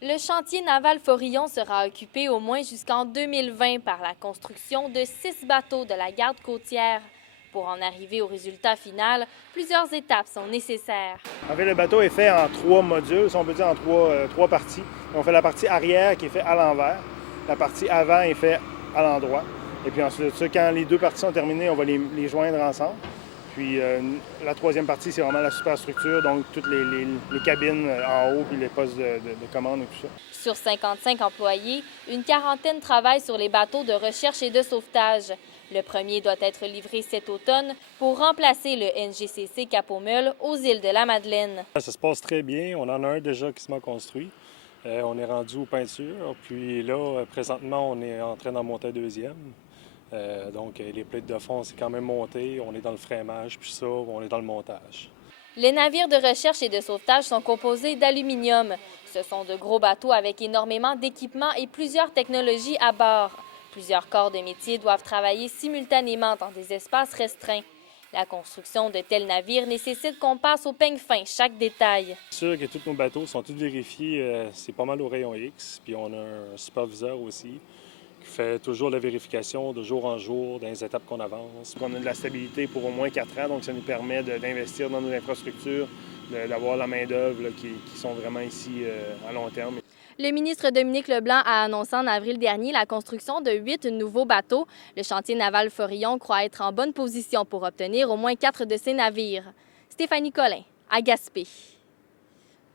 Le chantier naval Forillon sera occupé au moins jusqu'en 2020 par la construction de 6 bateaux de la garde côtière. Pour en arriver au résultat final, plusieurs étapes sont nécessaires. En fait, le bateau est fait en 3 modules, si on peut dire en trois parties. On fait la partie arrière qui est faite à l'envers, la partie avant est faite à l'endroit. Et puis ensuite de ça, quand les 2 parties sont terminées, on va les joindre ensemble. Puis la 3e partie, c'est vraiment la superstructure, donc toutes les cabines en haut, puis les postes de commande et tout ça. Sur 55 employés, une quarantaine travaille sur les bateaux de recherche et de sauvetage. Le premier doit être livré cet automne pour remplacer le NGCC Cap-aux-Meules aux îles de la Madeleine. Ça se passe très bien. On en a un déjà qui se m'a construit. On est rendu aux peintures. Puis là, présentement, on est en train d'en monter un deuxième. Donc, les plates de fond, c'est quand même monté. On est dans le frémage, puis ça, on est dans le montage. Les navires de recherche et de sauvetage sont composés d'aluminium. Ce sont de gros bateaux avec énormément d'équipements et plusieurs technologies à bord. Plusieurs corps de métier doivent travailler simultanément dans des espaces restreints. La construction de tels navires nécessite qu'on passe au peigne fin chaque détail. C'est sûr que tous nos bateaux sont tous vérifiés. C'est pas mal au rayon X. Puis on a un superviseur aussi qui fait toujours la vérification de jour en jour dans les étapes qu'on avance. On a de la stabilité pour au moins 4 ans, donc ça nous permet d'investir dans nos infrastructures, d'avoir la main-d'œuvre qui sont vraiment ici à long terme. Le ministre Dominique Leblanc a annoncé en avril dernier la construction de 8 nouveaux bateaux. Le chantier naval Forillon croit être en bonne position pour obtenir au moins 4 de ces navires. Stéphanie Collin, à Gaspé.